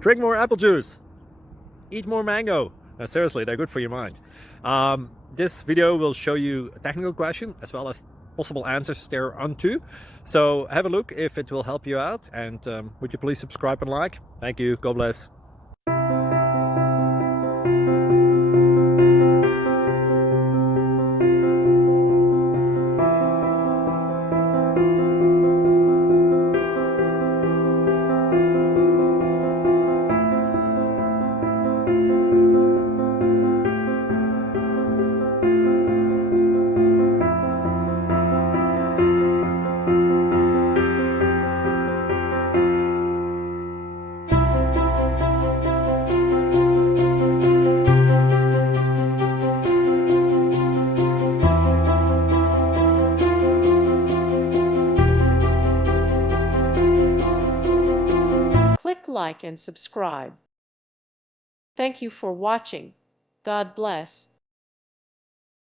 Drink more apple juice. Eat more mango. Seriously, they're good for your mind. This video will show you a technical question as well as possible answers thereunto. So have a look if it will help you out, and would you please subscribe and like? Thank you. God bless. Click like and subscribe. Thank you for watching. God bless.